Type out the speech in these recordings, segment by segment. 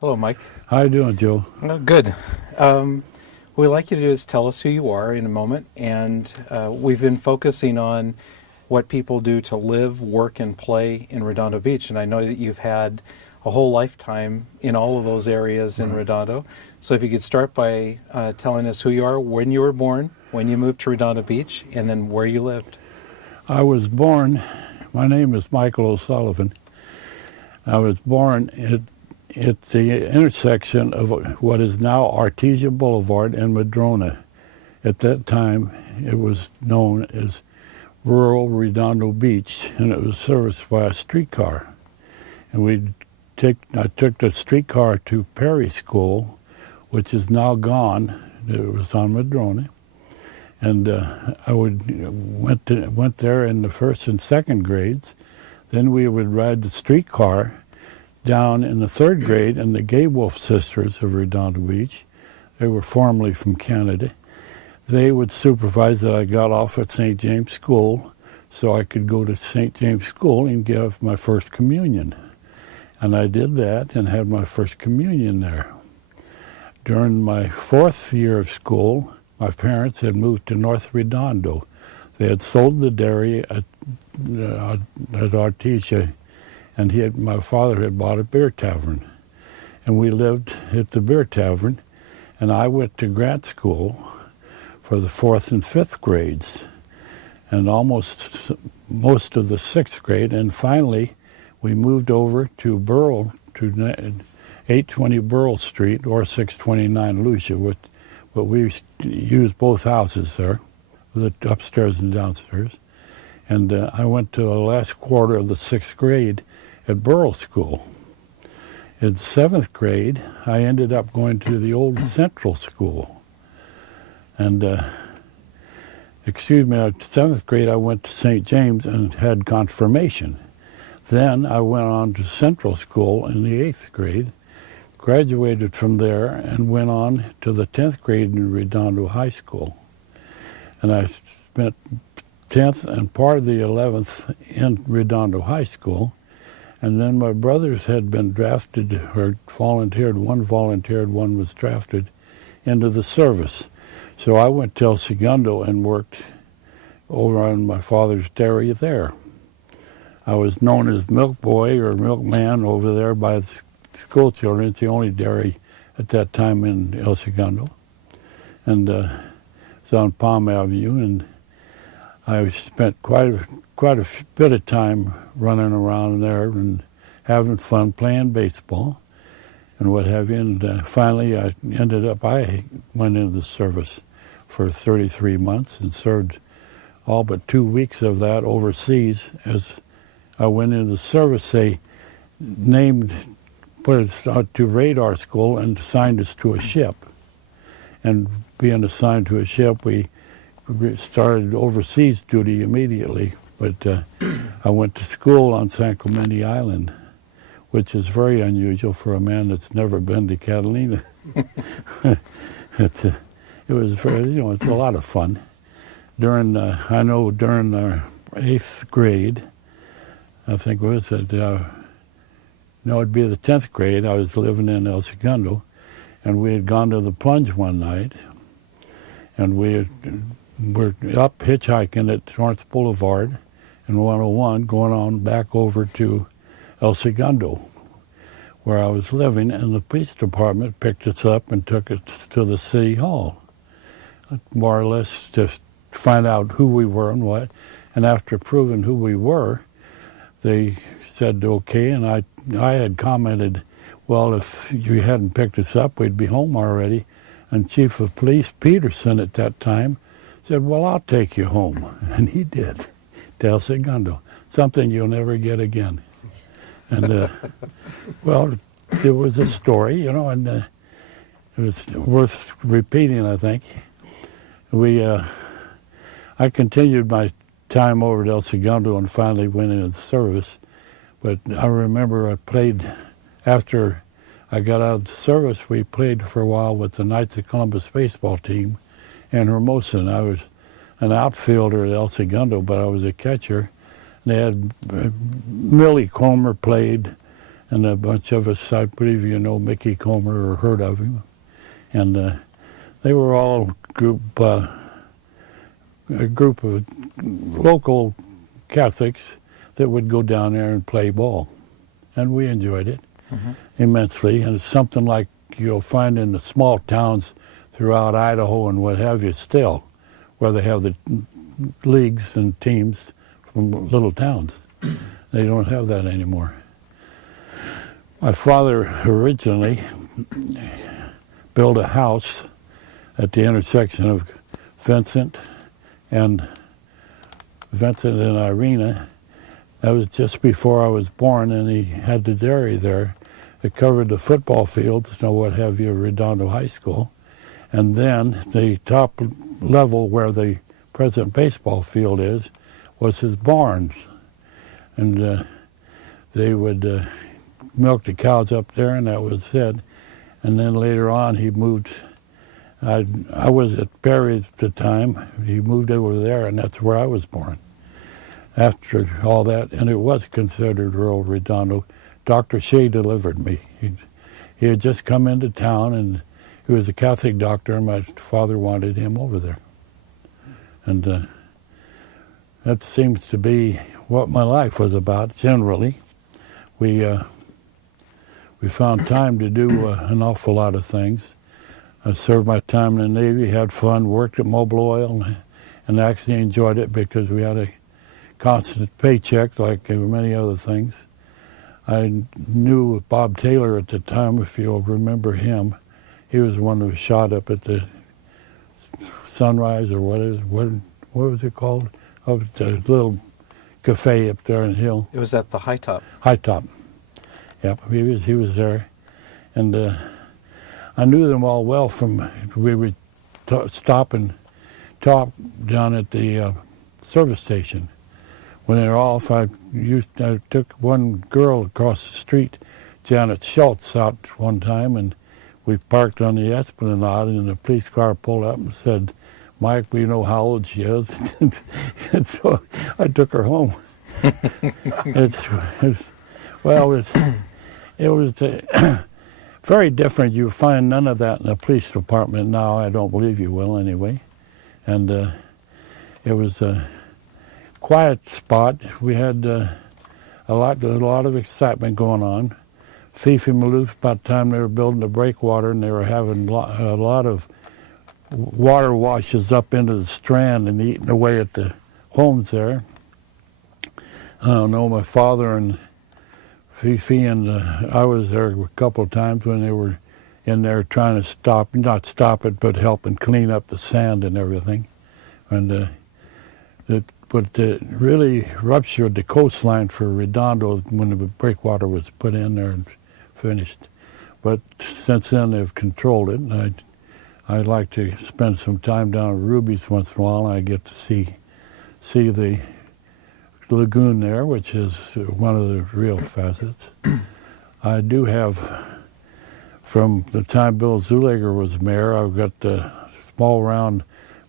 Hello, Mike. How you doing, Joe? Oh, good. What we'd like you to do is tell us who you are in a moment, and we've been focusing on what people do to live, work, and play in Redondo Beach, and I know that you've had a whole lifetime in all of those areas in Redondo. So if you could start by telling us who you are, when you were born, when you moved to Redondo Beach, and then where you lived. I was born, my name is Michael O'Sullivan. I was born at the intersection of what is now Artesia Boulevard and Madrona. At that time, it was known as rural Redondo Beach, and it was serviced by a streetcar. And I took the streetcar to Perry School, which is now gone. It was on Madrona. And I went there in the first and second grades. Then we would ride the streetcar down in the third grade, and the Gable sisters of Redondo Beach, they were formerly from Canada, they would supervise that I got off at St. James School so I could go to St. James School and give my first communion. And I did that and had my first communion there. During my fourth year of school, my parents had moved to North Redondo. They had sold the dairy at Artesia, and my father had bought a beer tavern. And we lived at the beer tavern, and I went to grad school for the fourth and fifth grades, and most of the sixth grade, and finally we moved over to 820 Beryl Street, or 629 Lucia, but we used both houses there, the upstairs and downstairs. And I went to the last quarter of the sixth grade at Beryl School. In seventh grade, I ended up going to the old Central School. And, at seventh grade, I went to St. James and had confirmation. Then I went on to Central School in the eighth grade, graduated from there, and went on to the 10th grade in Redondo High School. And I spent 10th and part of the 11th in Redondo High School. And then my brothers had been drafted or volunteered. One volunteered, one was drafted into the service. So I went to El Segundo and worked over on my father's dairy there. I was known as Milk Boy or Milkman over there by the school children. It's the only dairy at that time in El Segundo. And it's on Palm Avenue, and I spent quite a bit of time running around there and having fun playing baseball and what have you. And finally, I went into the service for 33 months and served all but 2 weeks of that overseas. As I went into the service, they put us out to radar school and assigned us to a ship. And being assigned to a ship, we started overseas duty immediately. But I went to school on San Clemente Island, which is very unusual for a man that's never been to Catalina. It was very, it's a lot of fun. During our eighth grade, I think it'd be the 10th grade, I was living in El Segundo, and we had gone to the Plunge one night, and we were up hitchhiking at North Boulevard and 101, going on back over to El Segundo, where I was living, and the police department picked us up and took us to the city hall, more or less to find out who we were and what. And after proving who we were, they said okay, and I had commented, well, if you hadn't picked us up, we'd be home already. And Chief of Police Peterson at that time said, well, I'll take you home. And he did, to El Segundo, something you'll never get again. And, well, it was a story, and it was worth repeating, I think. I continued my time over at El Segundo and finally went into the service. But I remember I played, after I got out of the service, we played for a while with the Knights of Columbus baseball team in Hermosa. I was an outfielder at El Segundo, but I was a catcher. They had Millie Comer played, and a bunch of us, I believe you know Mickey Comer or heard of him. And they were all a group of local Catholics that would go down there and play ball. And we enjoyed it immensely. And it's something like you'll find in the small towns throughout Idaho and what have you still, where they have the leagues and teams from little towns. They don't have that anymore. My father originally built a house at the intersection of Vincent and Irina. That was just before I was born, and he had the dairy there. It covered the football fields, what have you, Redondo High School. And then the top level where the present baseball field is was his barns. And they would milk the cows up there, and that was it. And then later on he moved. I was at Perry at the time. He moved over there, and that's where I was born. After all that, and it was considered rural Redondo, Dr. Shea delivered me. He had just come into town, and he was a Catholic doctor, and my father wanted him over there. And that seems to be what my life was about, generally. We found time to do an awful lot of things. I served my time in the Navy, had fun, worked at Mobil Oil, and actually enjoyed it because we had a constant paycheck like many other things. I knew Bob Taylor at the time, if you'll remember him. He was the one who was shot up at the Sunrise, or what was it called? Up at the little cafe up there in the hill. It was at the High Top. High Top. Yep, he was there. And I knew them all well from, we would stop and talk down at the service station. When they were off, I took one girl across the street, Janet Schultz, out one time, and we parked on the Esplanade, and the police car pulled up and said, "Mike, we know how old she is." And so I took her home. It was very different. You find none of that in the police department now. I don't believe you will, anyway. And it was a quiet spot. We had a lot of excitement going on. Fifi Maloof, about the time they were building the breakwater, and they were having a lot of water washes up into the Strand and eating away at the homes there. I don't know, my father and Fifi and I was there a couple of times when they were in there trying to not stop it, but helping clean up the sand and everything. And it really ruptured the coastline for Redondo when the breakwater was put in there and finished. But since then they've controlled it, and I like to spend some time down at Ruby's once in a while, and I get to see the lagoon there, which is one of the real facets. I do have, from the time Bill Czuleger was mayor, I've got the small round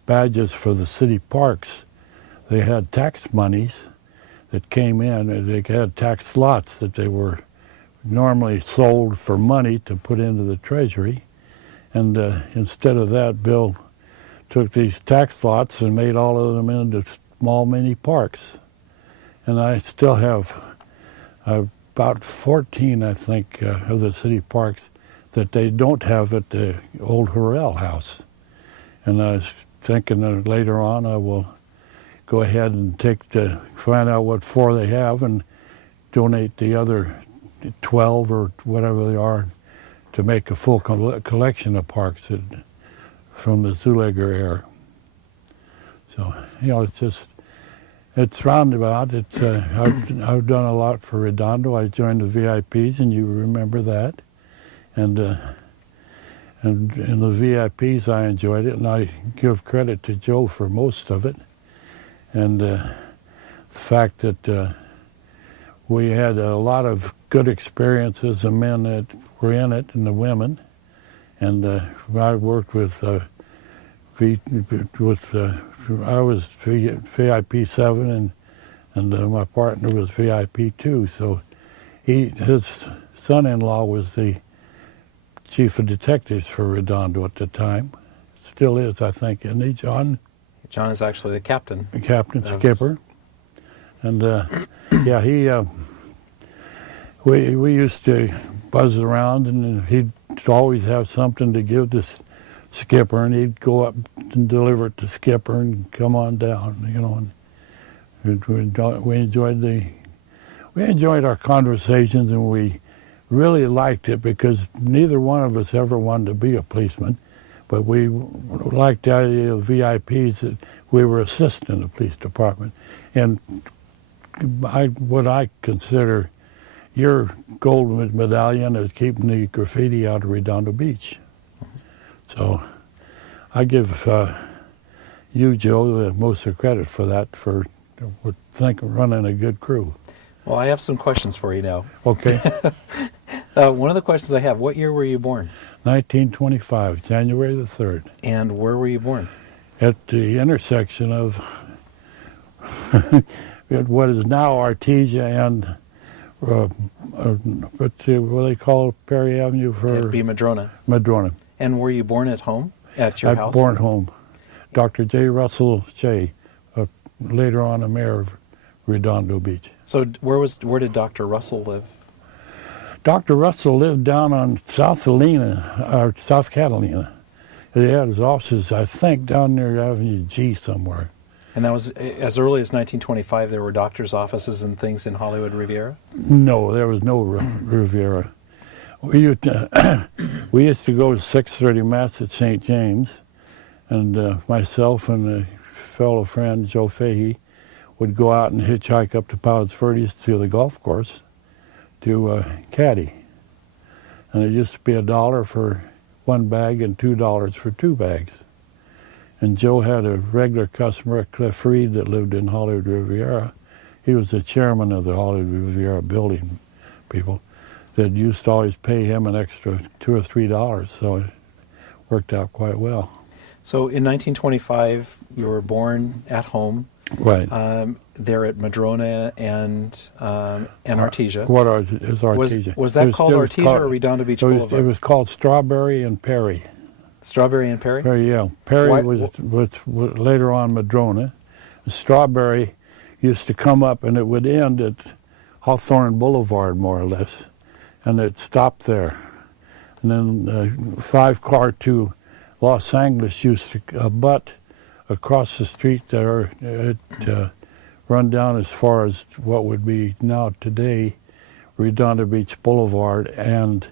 badges for the city parks. They had tax monies that came in. They had tax lots that they were normally sold for money to put into the treasury. And instead of that, Bill took these tax lots and made all of them into small mini parks. And I still have about 14, I think, of the city parks that they don't have at the old Hurrell house. And I was thinking that later on I will go ahead and find out what 4 they have and donate the other 12 or whatever they are to make a full collection of parks from the Czuleger era. So, it's roundabout. I've done a lot for Redondo. I joined the VIPs, and you remember that. And in the VIPs, I enjoyed it, and I give credit to Joe for most of it. And the fact that we had a lot of good experiences, the men that were in it and the women. And I worked with I was VIP 7 and my partner was VIP 2. So his son-in-law was the chief of detectives for Redondo at the time. Still is, I think, isn't he, John? John is actually the captain. The captain, skipper. And yeah, we used to buzz around, and he'd always have something to give this skipper, and he'd go up and deliver it to skipper and come on down, you know. And we enjoyed our conversations, and we really liked it because neither one of us ever wanted to be a policeman, but we liked the idea of VIPs, that we were assisting the police department. And what I consider your gold medallion is keeping the graffiti out of Redondo Beach. So I give you, Joe, the most of the credit for that, for running a good crew. Well, I have some questions for you now. Okay. One of the questions I have, what year were you born? 1925, January the 3rd. And where were you born? At the intersection of what is now Artesia and what do they call Perry Avenue for? RB Madrona. Madrona. And were you born at home, at your house? Born home. Dr. J. Russell Shea, later on a mayor of Redondo Beach. So where did Dr. Russell live? Dr. Russell lived down on South Catalina. He had his offices, I think, down near Avenue G somewhere. And that was as early as 1925. There were doctors' offices and things in Hollywood Riviera? No, there was no Riviera. We used to go to 6:30 Mass at St. James, and myself and a fellow friend, Joe Fiฝี, would go out and hitchhike up to Palos Verdes to the golf course to Caddy. And it used to be $1 for one bag and $2 for two bags. And Joe had a regular customer, Cliff Reed, that lived in Hollywood Riviera. He was the chairman of the Hollywood Riviera building people that used to always pay him an extra $2 or $3, so it worked out quite well. So in 1925, you were born at home. Right. There at Madrona and Artesia. What is Artesia? Was that called Artesia or Redondo Beach Boulevard? It was called Strawberry and Perry. Strawberry and Perry? Perry, yeah. Perry was later on Madrona. Strawberry used to come up and it would end at Hawthorne Boulevard, more or less, and it stopped there. And then 5-car to Los Angeles used to butt across the street there. It run down as far as what would be now today Redondo Beach Boulevard and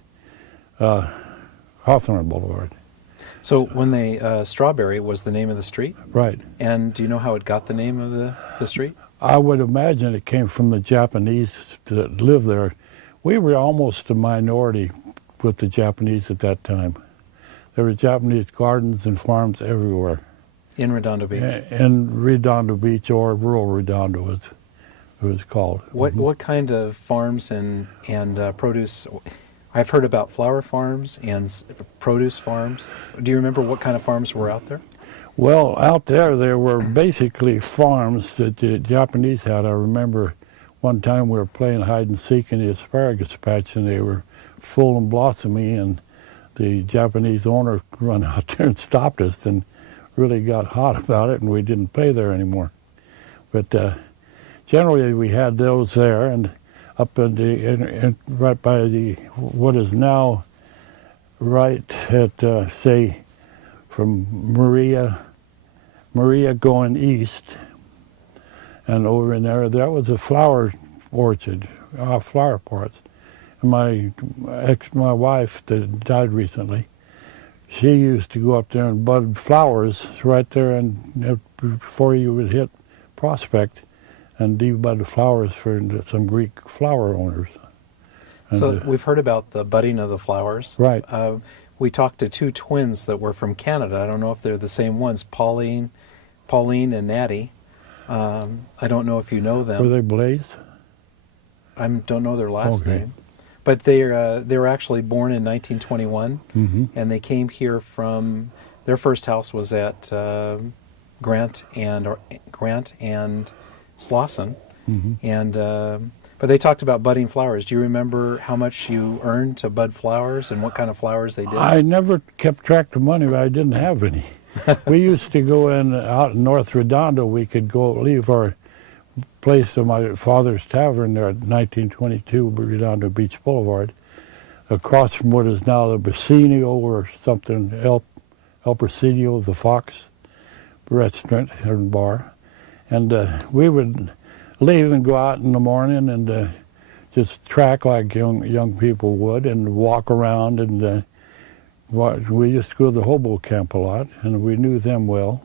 Hawthorne Boulevard. So when they, Strawberry was the name of the street? Right. And do you know how it got the name of the street? I would imagine it came from the Japanese that lived there. We were almost a minority with the Japanese at that time. There were Japanese gardens and farms everywhere. In Redondo Beach? In Redondo Beach, or rural Redondo, it was called. What kind of farms and produce? I've heard about flower farms and produce farms. Do you remember what kind of farms were out there? Well, out there were basically farms that the Japanese had. I remember one time we were playing hide and seek in the asparagus patch, and they were full and blossomy, and the Japanese owner run out there and stopped us and really got hot about it, and we didn't play there anymore. But generally we had those there, and up in right by the what is now right at say from Maria going east, and over in there was a flower orchard, flower pots. And my wife that died recently, she used to go up there and bud flowers right there, and before you would hit Prospect, and debud flowers for some Greek flower owners. And so we've heard about the budding of the flowers. Right. We talked to two twins that were from Canada. I don't know if they're the same ones, Pauline and Natty. I don't know if you know them. Were they Blaze? I don't know their last Okay. name. But they were actually born in 1921, Mm-hmm. and they came here from, their first house was at Grant and Slauson, Mm-hmm. and But they talked about budding flowers. Do you remember how much you earned to bud flowers and what kind of flowers they did? I never kept track of money, but I didn't have any. We used to go out in North Redondo. We could leave our place to my father's tavern there at 1922 Redondo Beach Boulevard, across from what is now the Presidio or something, El Presidio, the Fox restaurant and bar. And we would leave and go out in the morning and just track like young people would and walk around. And we used to go to the Hobo camp a lot, and we knew them well.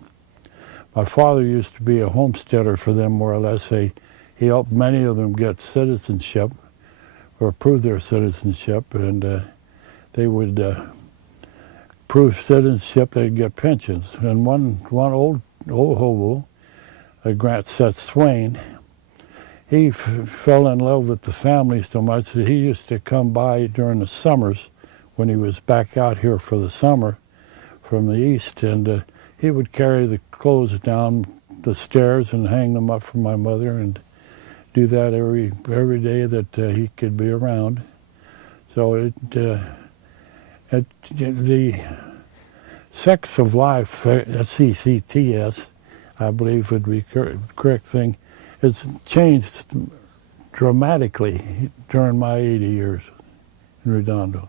My father used to be a homesteader for them, more or less. He helped many of them get citizenship or prove their citizenship, and they would prove citizenship, they'd get pensions. And one old hobo, Grant Seth Swain, he fell in love with the family so much that he used to come by during the summers when he was back out here for the summer from the east, and he would carry the clothes down the stairs and hang them up for my mother, and do that every day that he could be around. So the sex of life, SECTS, I believe would be correct thing. It's changed dramatically during my 80 years in Redondo,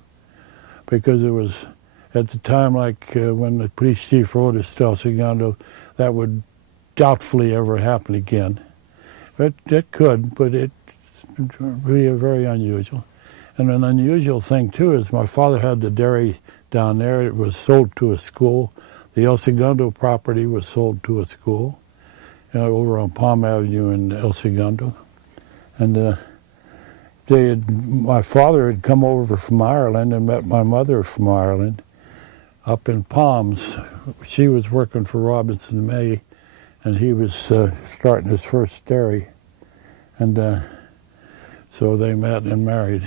because it was at the time, like when the police chief wrote us to Segundo, that would doubtfully ever happen again. But it could, but it's really very unusual. And an unusual thing too is my father had the dairy down there. It was sold to a school. The El Segundo property was sold to a school over on Palm Avenue in El Segundo. And my father had come over from Ireland and met my mother from Ireland up in Palms. She was working for Robinson May, and he was starting his first dairy. And so they met and married.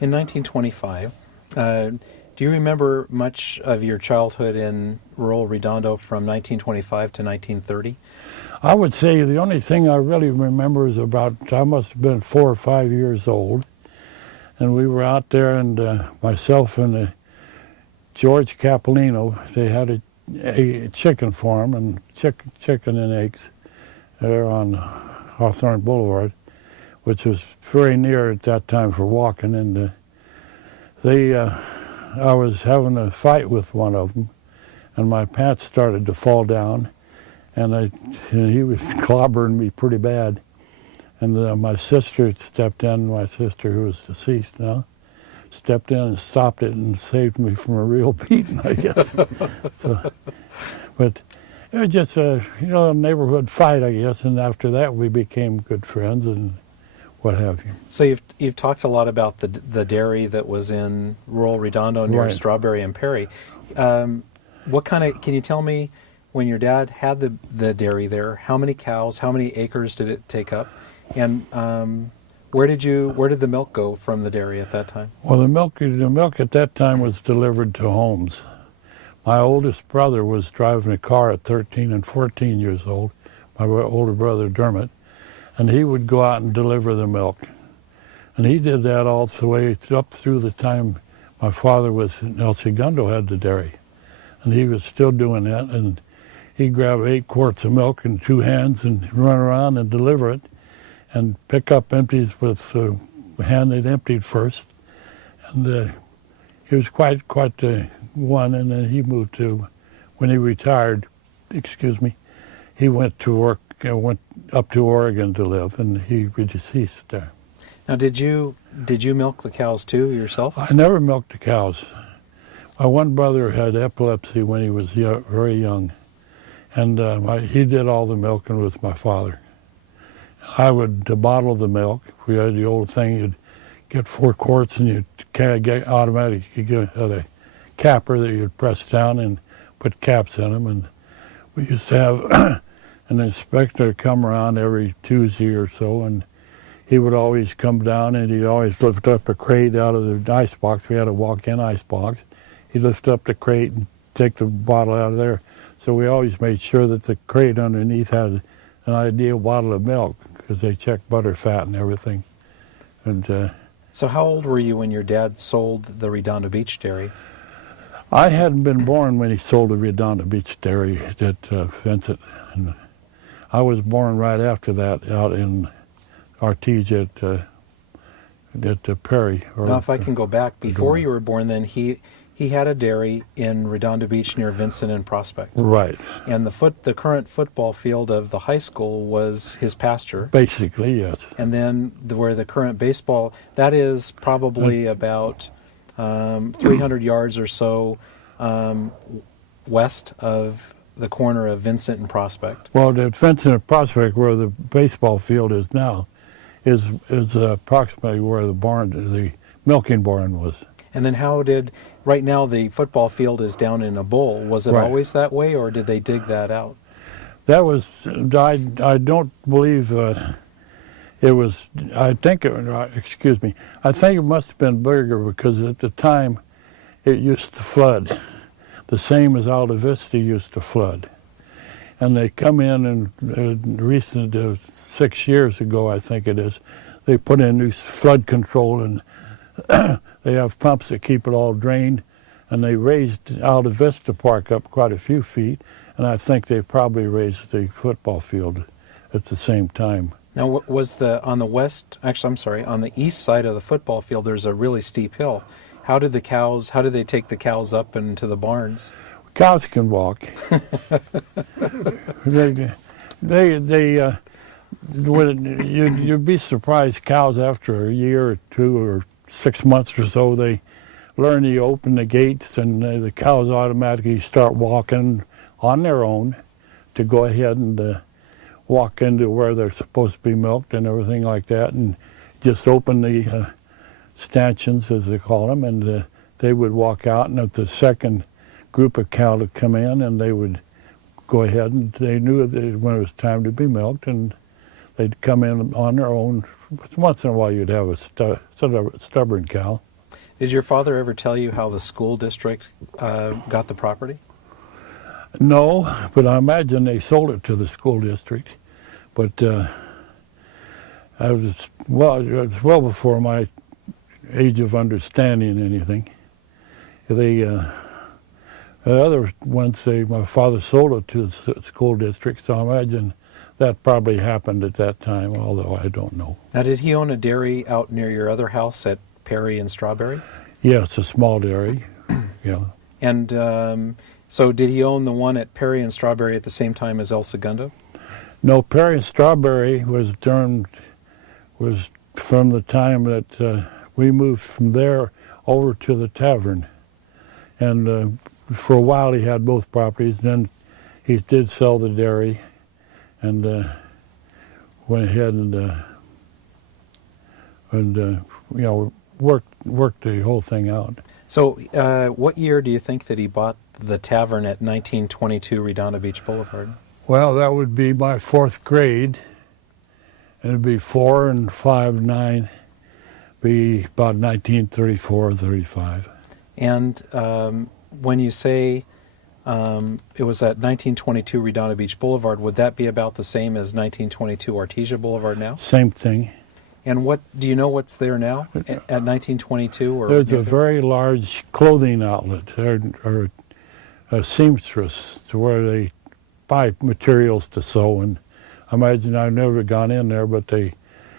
In 1925, do you remember much of your childhood in rural Redondo from 1925 to 1930? I would say the only thing I really remember is I must have been 4 or 5 years old, and we were out there, and myself and George Capolino, they had a chicken farm and chicken and eggs there on Hawthorne Boulevard, which was very near at that time for walking. And I was having a fight with one of them, and my pants started to fall down, and he was clobbering me pretty bad. And my sister stepped in, my sister who is deceased now, stepped in and stopped it and saved me from a real beating, I guess. But it was just a neighborhood fight, I guess, and after that we became good friends and what have you. So you've talked a lot about the dairy that was in rural Redondo near Right. Strawberry and Perry. Can you tell me, when your dad had the dairy there, how many cows, how many acres did it take up, and where did the milk go from the dairy at that time? Well, the milk at that time was delivered to homes. My oldest brother was driving a car at 13 and 14 years old, my older brother Dermott, and he would go out and deliver the milk. And he did that all the way up through the time my father was in El Segundo, had the dairy. And he was still doing that, and he'd grab 8 quarts of milk in 2 hands and run around and deliver it, and pick up empties with the hand that emptied first. And he was quite one, and then he moved to, when he retired, he went to work, went up to Oregon to live, and he deceased there. Now, did you milk the cows too yourself? I never milked the cows. My one brother had epilepsy when he was very young, and he did all the milking with my father. I would bottle the milk. We had the old thing, you'd get 4 quarts and you'd get automatic, you had a capper that you'd press down and put caps in them. And we used to have an inspector come around every Tuesday or so, and he would always come down and he'd always lift up a crate out of the ice box. We had a walk-in ice box. He'd lift up the crate and take the bottle out of there. So we always made sure that the crate underneath had an ideal bottle of milk, because they checked butter, fat, and everything. And So how old were you when your dad sold the Redondo Beach dairy? I hadn't been born when he sold the Redondo Beach dairy at Vincent. And I was born right after that out in Artesia at Perry. Now, if I can go back, before you were born, then he had a dairy in Redondo Beach near Vincent and Prospect. Right. And the current football field of the high school was his pasture. Basically, yes. And then where the current baseball, that is probably about 300 yards or so west of the corner of Vincent and Prospect. Well, at Vincent and Prospect, where the baseball field is now, is approximately where the milking barn was. And then right now the football field is down in a bowl. Was it Right. always that way, or did they dig that out? That was, I don't believe it was, I think it must have been bigger because at the time it used to flood, the same as Alta Vista used to flood. And they come in and recent, 6 years ago, I think it is, they put in new flood control and they have pumps that keep it all drained, and they raised Alta Vista Park up quite a few feet, and I think they probably raised the football field at the same time. Now, what was on the east side of the football field, there's a really steep hill. How did they take the cows up into the barns? Cows can walk. You'd be surprised, cows after a year or two or 6 months or so, they learn to open the gates, and the cows automatically start walking on their own to go ahead and walk into where they're supposed to be milked and everything like that, and just open the stanchions, as they call them, and they would walk out, and if the second group of cow would come in, and they would go ahead, and they knew that when it was time to be milked, and they'd come in on their own. Once in a while you'd have a stubborn cow. Did your father ever tell you how the school district got the property? No, but I imagine they sold it to the school district. But it was well before my age of understanding anything. The other ones, my father sold it to the school district, so I imagine that probably happened at that time, although I don't know. Now, did he own a dairy out near your other house at Perry and Strawberry? Yes, a small dairy, yeah. And so did he own the one at Perry and Strawberry at the same time as El Segundo? No, Perry and Strawberry was from the time that we moved from there over to the Tavern. And for a while he had both properties. Then he did sell the dairy and went ahead and worked the whole thing out. So what year do you think that he bought the Tavern at 1922 Redondo Beach Boulevard? Well, that would be my fourth grade. It'd be 4 and 5, 9, be about 1934, 35. And when you say it was at 1922 Redondo Beach Boulevard, would that be about the same as 1922 Artesia Boulevard now? Same thing. And what do you know what's there now at 1922? Or there's a very large clothing outlet or a seamstress to where they buy materials to sew. And I imagine I've never gone in there, but they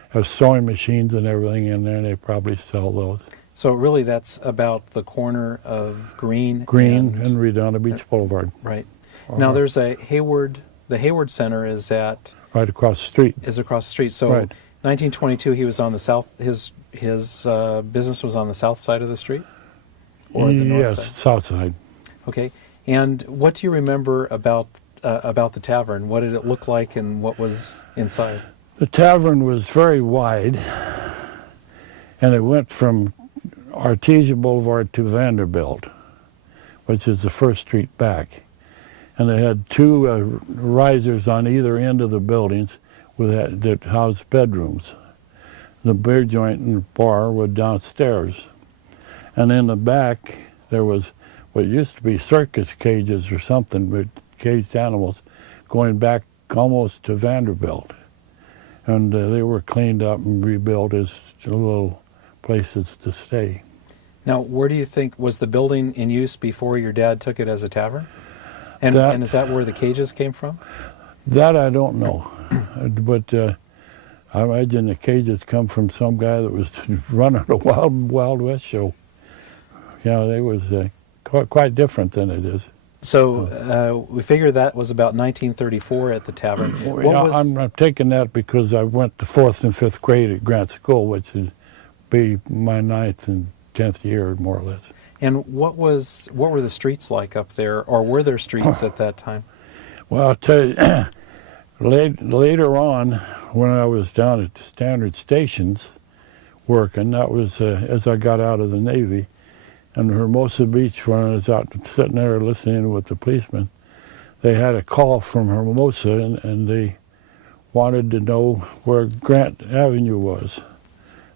have sewing machines and everything in there, and they probably sell those. So really that's about the corner of Green and Redondo Beach Boulevard. Right. Now there's a Hayward, the Hayward Center is at... Right across the street. Is across the street. So right. 1922 he was on the south, his business was on the south side of the street? Or the north side? Yes, south side. Okay. And what do you remember about the tavern? What did it look like and what was inside? The tavern was very wide, and it went from Artesia Boulevard to Vanderbilt, which is the first street back. And they had two risers on either end of the buildings that housed bedrooms. The beer joint and bar were downstairs. And in the back, there was what used to be circus cages or something, with caged animals, going back almost to Vanderbilt. and they were cleaned up and rebuilt as little places to stay. Now, where do you think, was the building in use before your dad took it as a tavern? And is that where the cages came from? That I don't know, but I imagine the cages come from some guy that was running a Wild West show. Yeah, they was quite different than it is. So we figure that was about 1934 at the tavern. I'm taking that because I went to 4th and 5th grade at Grant School, which would be my 9th and 10th year, more or less. And what were the streets like up there, or were there streets at that time? Well, I'll tell you, later on, when I was down at the Standard Stations working, that was as I got out of the Navy, and Hermosa Beach, when I was out sitting there listening with the policeman, they had a call from Hermosa, and they wanted to know where Grant Avenue was.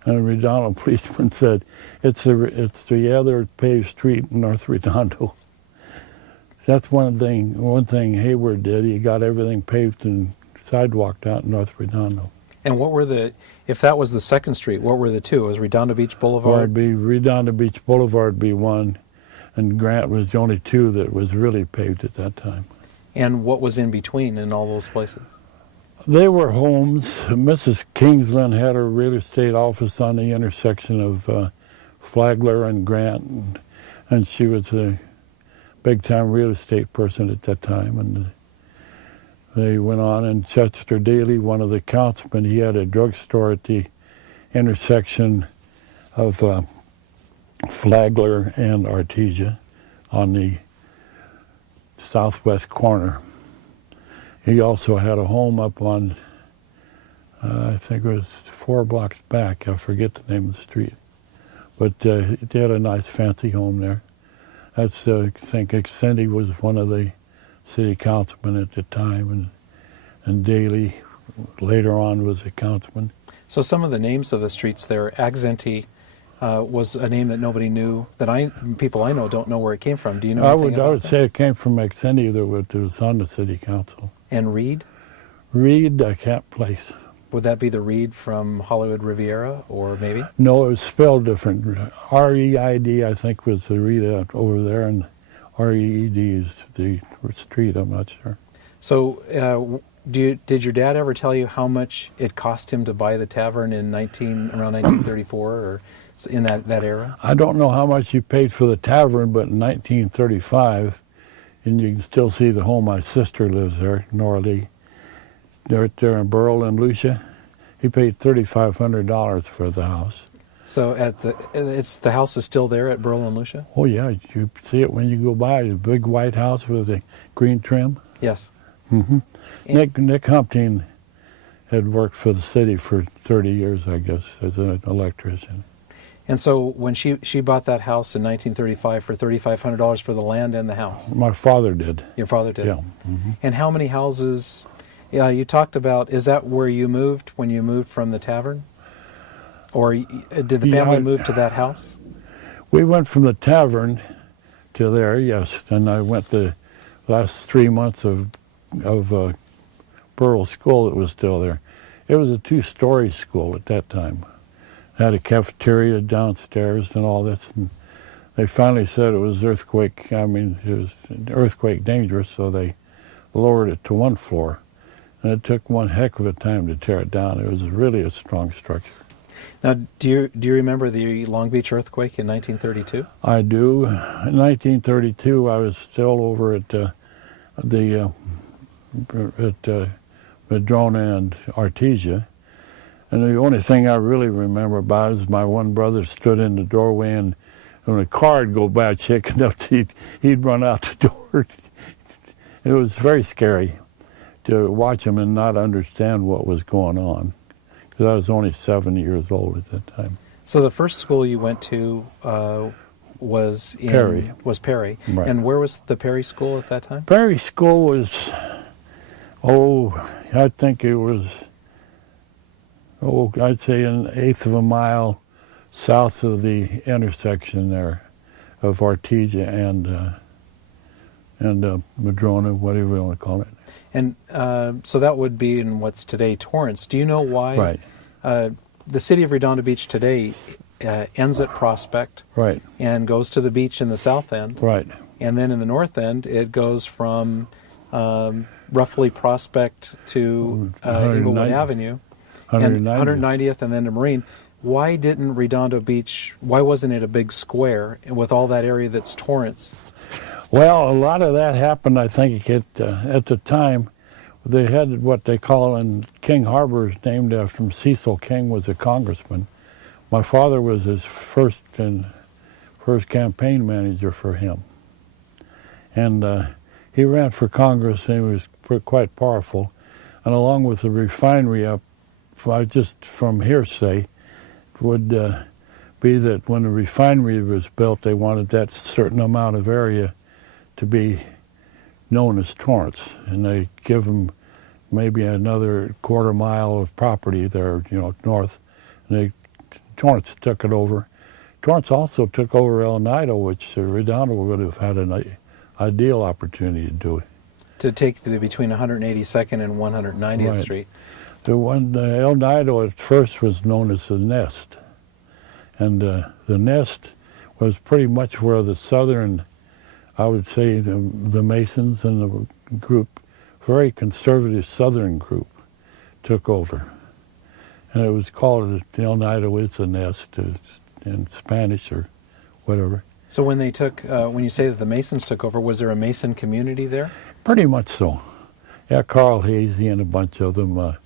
And the Redondo policeman said, it's the other paved street in North Redondo. That's one thing Hayward did. He got everything paved and sidewalked out in North Redondo. And what were if that was the second street, what were the two? It was Redondo Beach Boulevard? Redondo Beach Boulevard be one, and Grant was the only two that was really paved at that time. And what was in between in all those places? They were homes. Mrs. Kingsland had her real estate office on the intersection of Flagler and Grant, and she was a big-time real estate person at that time. And they went on, and Chester Daly, one of the councilmen, he had a drugstore at the intersection of Flagler and Artesia on the southwest corner. He also had a home up on, I think it was 4 blocks back. I forget the name of the street. But they had a nice fancy home there. That's, I think Cindy was one of the city councilmen at the time, and Daly later on was a councilman. So some of the names of the streets there, Axente was a name that nobody knew, that people I know don't know where it came from. Do you know anything about I would say it came from Axente that was on the city council. And Reed? Reed, I can't place. Would that be the Reed from Hollywood Riviera, or maybe? No, it was spelled different. R-E-I-D, I think, was the Reed over there, and R-E-E-D is the street, I'm not sure. So did your dad ever tell you how much it cost him to buy the tavern in around 1934, or in that era? I don't know how much he paid for the tavern, but in 1935, and you can still see the home my sister lives there, Nora Lee. They're there in Beryl and Lucia. He paid $3,500 for the house. So the house is still there at Beryl and Lucia? Oh yeah, you see it when you go by, the big white house with the green trim. Yes. Mm-hmm. Nick Humpting had worked for the city for 30 years, I guess, as an electrician. And so when she bought that house in 1935 for $3,500 for the land and the house? My father did. Your father did? Yeah. Mm-hmm. And how many houses, you talked about, is that where you moved when you moved from the tavern? Or did the family move to that house? We went from the tavern to there, yes. And I went the last 3 months of Beryl School that was still there. It was a 2-story school at that time. It had a cafeteria downstairs and all this. And they finally said it was it was earthquake dangerous, so they lowered it to 1 floor. And it took one heck of a time to tear it down. It was really a strong structure. Now, do you remember the Long Beach earthquake in 1932? I do. In 1932, I was still over at Madrona and Artesia, and the only thing I really remember about it is my one brother stood in the doorway, and when a car would go by quick enough, he'd run out the door. It was very scary to watch him and not understand what was going on, because I was only 7 years old at that time. So the first school you went to was Perry. Right. And where was the Perry School at that time? Perry School was, I think it was, I'd say an 1/8 of a mile south of the intersection there of Artesia and and Madrona, whatever you want to call it. And so that would be in what's today Torrance. Do you know why the city of Redondo Beach today ends at Prospect Right. and goes to the beach in the south end? Right. And then in the north end, it goes from roughly Prospect to Inglewood Avenue, and 190th, and then to Marine. Why didn't Redondo Beach, why wasn't it a big square with all that area that's Torrance? Well, a lot of that happened, I think, at the time. They had what they call, in King Harbor, named after him. Cecil King was a congressman. My father was his first campaign manager for him. And he ran for Congress, and he was quite powerful. And along with the refinery up, just from hearsay, would be that when the refinery was built, they wanted that certain amount of area to be known as Torrance, and they give them maybe another quarter mile of property there, north, and Torrance took it over. Torrance also took over El Nido, which Redondo would have had an ideal opportunity to do. To take between 182nd and 190th Street. The El Nido at first was known as the Nest, and the Nest was pretty much where the southern, I would say, the Masons and the group, very conservative southern group, took over. And it was called, El Nido is the Nest in Spanish or whatever. So when they took, when you say that the Masons took over, was there a Mason community there? Pretty much so. Yeah, Carl Hazy and a bunch of them.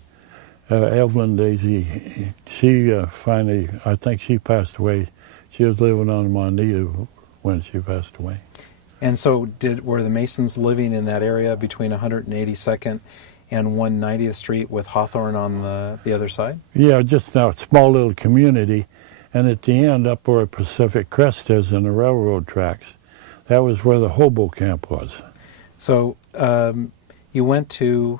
Evelyn Daisy, she finally, I think she passed away. She was living on Nido when she passed away. And so were the Masons living in that area between 182nd and 190th Street with Hawthorne on the other side? Yeah, just a small little community. And at the end, up where Pacific Crest is in the railroad tracks, that was where the Hobo camp was. So you went to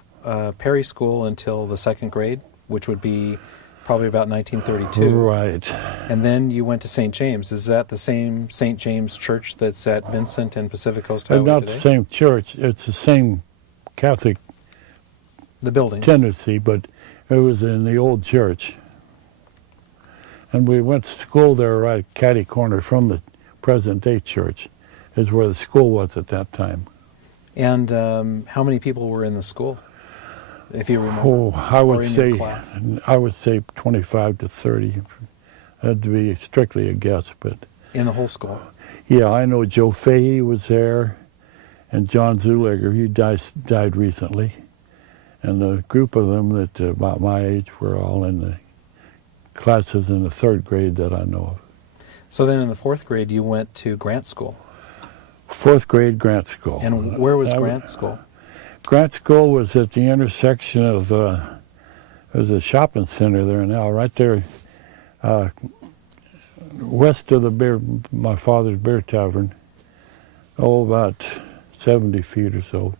Perry School until the second grade, which would be probably about 1932. Right. And then you went to St. James. Is that the same St. James Church that's at Vincent and Pacific Coast Highway Not today? the same church. It's the same Catholic tendency, but it was in the old church. And we went to school there right catty corner from the present-day church, is where the school was at that time. And how many people were in the school, if you remember? Oh, I would say 25 to 30. That'd be strictly a guess, but in the whole school. Yeah, I know Joe Fahey was there, and John Czuleger. He died recently, and a group of them that about my age were all in the classes in the third grade that I know of. So then, in the fourth grade, you went to Grant School. Fourth grade, Grant School. And where was Grant School? Grant School was at the intersection of, there's a shopping center there now, right there, west of my father's beer tavern, about 70 feet or so,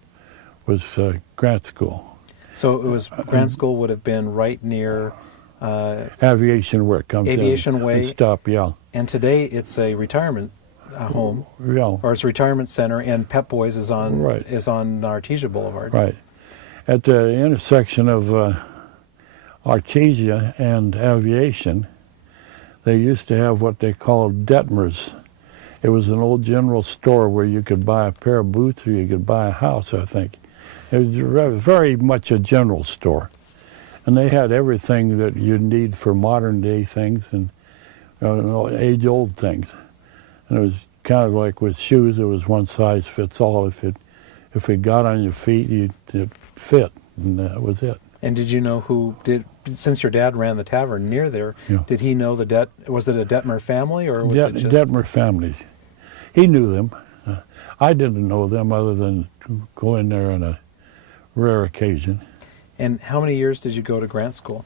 was Grant School. So it was, Grant School would have been right near... Aviation where it comes Aviation in. Way. And stop, yeah. And today it's a retirement home, yeah. Or it's a retirement center, and Pep Boys is on Artesia Boulevard. Right. At the intersection of Artesia and Aviation, they used to have what they called Detmers. It was an old general store where you could buy a pair of boots or you could buy a house, I think. It was very much a general store. And they had everything that you need for modern day things and age-old things. And it was kind of like with shoes, it was one size fits all. If it got on your feet, it fit, and that was it. And did you know since your dad ran the tavern near there, did he know was it a Detmer family, or was it just... Detmer family. He knew them. I didn't know them other than to go in there on a rare occasion. And how many years did you go to Grant School?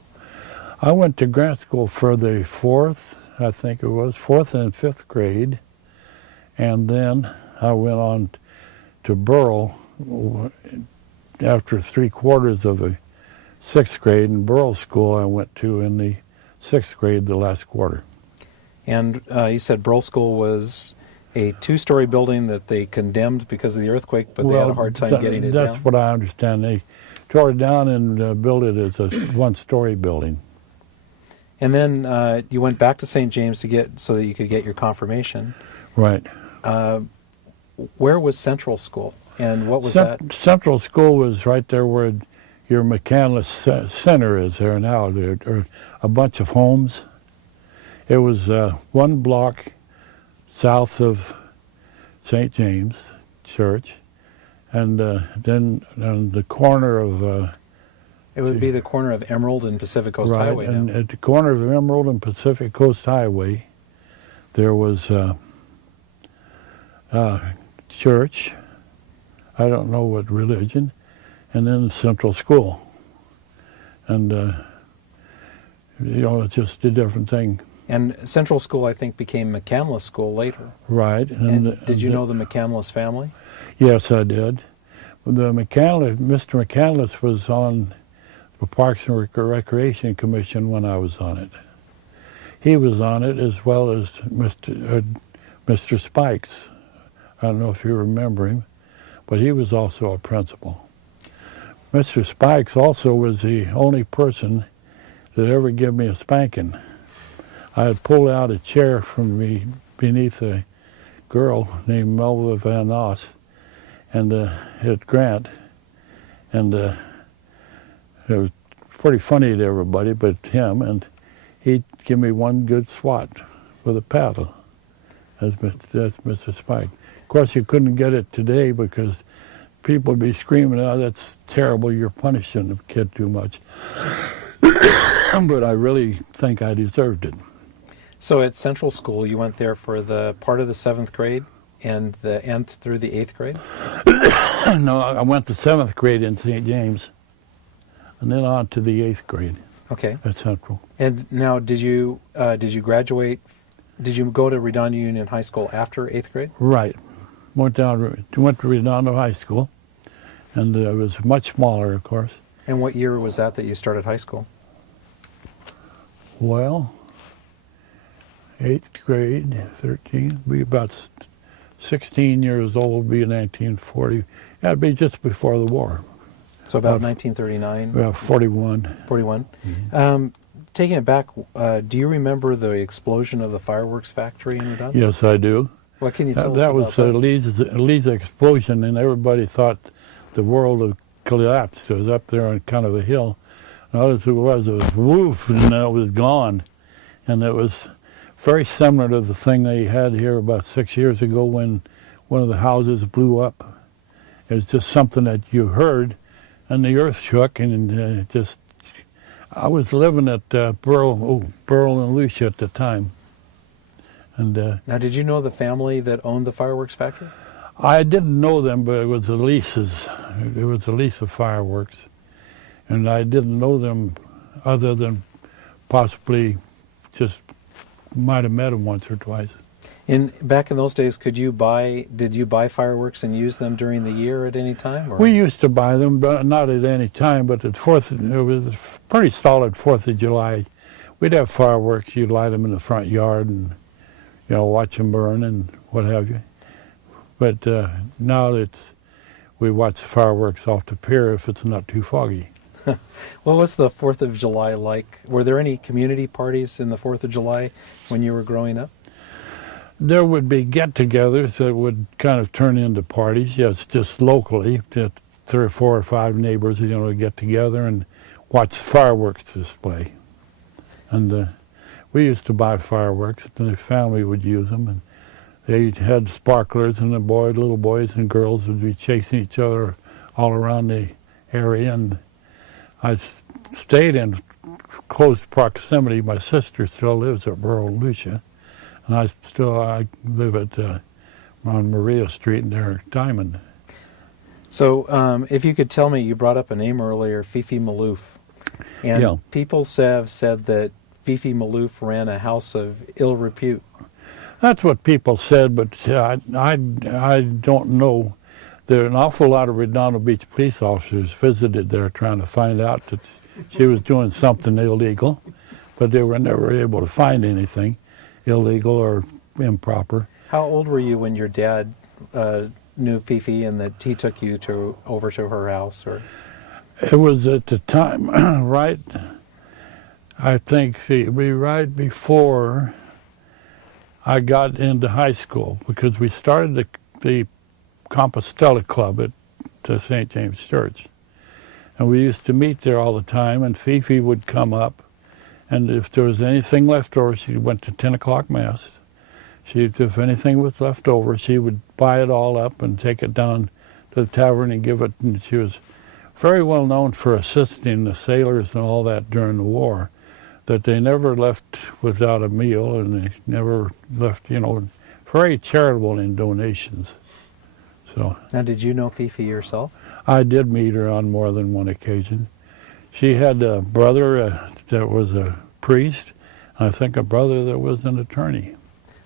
I went to Grant School for the fourth and fifth grade. And then I went on to Beryl after 3/4 of the sixth grade. And Beryl School I went to in the sixth grade, the last quarter. And you said Beryl School was a two-story building that they condemned because of the earthquake, but they had a hard time getting it down? That's what I understand. They tore it down and built it as a one-story building. And then you went back to St. James so that you could get your confirmation. Right. Where was Central School, and what was that? Central School was right there where your McCandless Center is there now. There are a bunch of homes. It was one block south of St. James Church, and then on the corner of... it would be the corner of Emerald and Pacific Coast right, Highway and now. at the corner of Emerald and Pacific Coast Highway, there was church, I don't know what religion, and then the Central School. And, it's just a different thing. And Central School, I think, became McCandless School later. Right. And did you know the McCandless family? Yes, I did. Mr. McCandless was on the Parks and Recreation Commission when I was on it. He was on it as well as Mr. Spikes. I don't know if you remember him, but he was also a principal. Mr. Spikes also was the only person that ever gave me a spanking. I had pulled out a chair from me beneath a girl named Melva Van Oss and at Grant, and it was pretty funny to everybody but him, and he'd give me one good swat with a paddle. That's Mr. Spike. Of course, you couldn't get it today because people would be screaming, "Oh, that's terrible, you're punishing the kid too much." But I really think I deserved it. So at Central School, you went there for the part of the 7th grade and the nth through the 8th grade? No, I went to 7th grade in St. James, and then on to the 8th grade. Okay. At Central. And now, did you graduate? Did you go to Redondo Union High School after 8th grade? Right. Went to Redondo High School, and it was much smaller, of course. And what year was that you started high school? Well, 8th grade, 13, be about 16 years old, be 1940. That'd be just before the war. So about 1939? About 41. 41. Mm-hmm. Taking it back, do you remember the explosion of the fireworks factory in Redondo? Yes, I do. What can you tell us that about was that? Lee's explosion, and everybody thought the world had collapsed. It was up there on kind of a hill. And all it was woof, and then it was gone. And it was very similar to the thing they had here about 6 years ago when one of the houses blew up. It was just something that you heard, and the earth shook, and just... I was living at Beryl and Lucia at the time. And now, did you know the family that owned the fireworks factory? I didn't know them, but it was the leases. It was a lease of fireworks. And I didn't know them other than possibly just might have met them once or twice. Back in those days, did you buy fireworks and use them during the year at any time? Or? We used to buy them, but not at any time. But it was a pretty solid 4th of July. We'd have fireworks. You'd light them in the front yard and, watch them burn and what have you. But now we watch the fireworks off the pier if it's not too foggy. What was the 4th of July like? Were there any community parties in the 4th of July when you were growing up? There would be get-togethers that would kind of turn into parties. Yes, just locally, 3 or 4 or 5 neighbors, get together and watch the fireworks display. And we used to buy fireworks, and the family would use them. And they had sparklers, and the little boys and girls would be chasing each other all around the area. And I stayed in close proximity. My sister still lives at Beryl and Lucia. And I live on Maria Street in there, Diamond. So if you could tell me, you brought up a name earlier, Fifi Maloof. And people have said that Fifi Maloof ran a house of ill repute. That's what people said, but I don't know. There are an awful lot of Redondo Beach police officers visited there trying to find out that she was doing something illegal, but they were never able to find anything illegal or improper. How old were you when your dad knew Fifi and that he took you over to her house? Or It was at the time, right, I think, right before I got into high school, because we started the Compostela Club at St. James Church. And we used to meet there all the time, and Fifi would come up, and if there was anything left over, she went to 10 o'clock Mass. If anything was left over, she would buy it all up and take it down to the tavern and give it, and she was very well known for assisting the sailors and all that during the war, that they never left without a meal, and they never left, very charitable in donations. So now, did you know Fifi yourself? I did meet her on more than one occasion. She had a brother that was a priest, and I think a brother that was an attorney.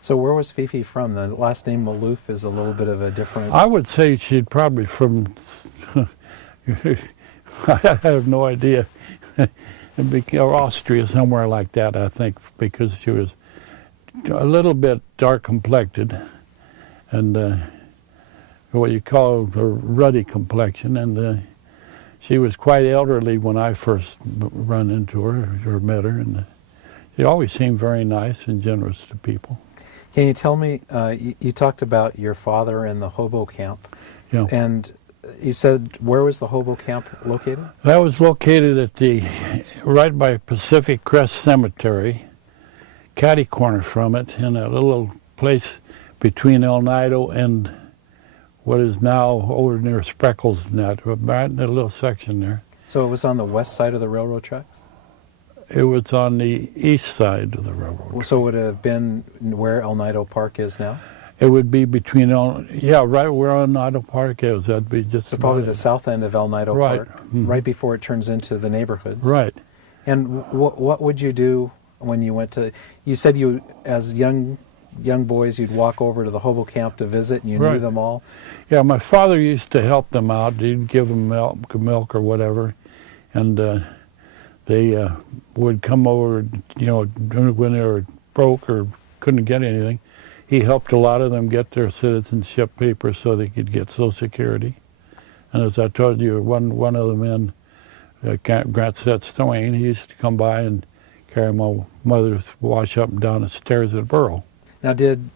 So where was Fifi from? The last name Maloof is a little bit of a different... I would say she'd probably from... I have no idea. Or Austria, somewhere like that, I think, because she was a little bit dark-complected and what you call a ruddy complexion, and she was quite elderly when I first run into her or met her, and she always seemed very nice and generous to people. Can you tell me, you talked about your father and the Hobo camp, Yeah. and you said, where was the Hobo camp located? That was located at right by Pacific Crest Cemetery, catty corner from it, in a little place between El Nido and what is now over near Spreckles and that, right in a little section there. So it was on the west side of the railroad tracks? It was on the east side of the railroad. So would it have been where El Nido Park is now? It would be between right where El Nido Park is. That'd be just So probably the south end of El Nido Right. Park, Mm-hmm. right before it turns into the neighborhoods. Right. And what would you do when you went to? You said you, as young boys, you'd walk over to the Hobo camp to visit, and you knew them all. Yeah, my father used to help them out. He'd give them milk or whatever, and they would come over. When they were broke or couldn't get anything, he helped a lot of them get their citizenship papers so they could get Social Security. And as I told you, one of the men, Grant Swain, he used to come by and carry my mother's wash up and down the stairs at Beryl. Now, did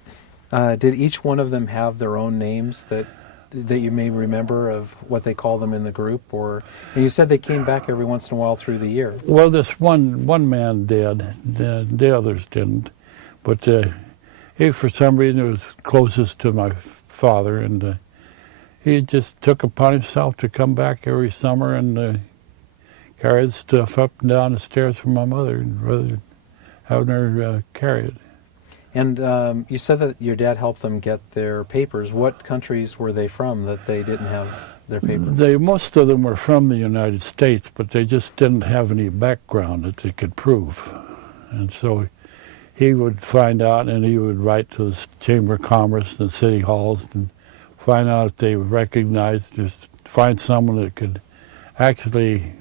each one of them have their own names that you may remember of what they call them in the group? And you said they came back every once in a while through the year. Well, this one man did. The others didn't. But he, for some reason, was closest to my father, and he just took upon himself to come back every summer and carry the stuff up and down the stairs for my mother, rather than having her carry it. And you said that your dad helped them get their papers. What countries were they from that they didn't have their papers? Most of them were from the United States, but they just didn't have any background that they could prove. And so he would find out, and he would write to the Chamber of Commerce and city halls and find out if they recognized, just find someone that could actually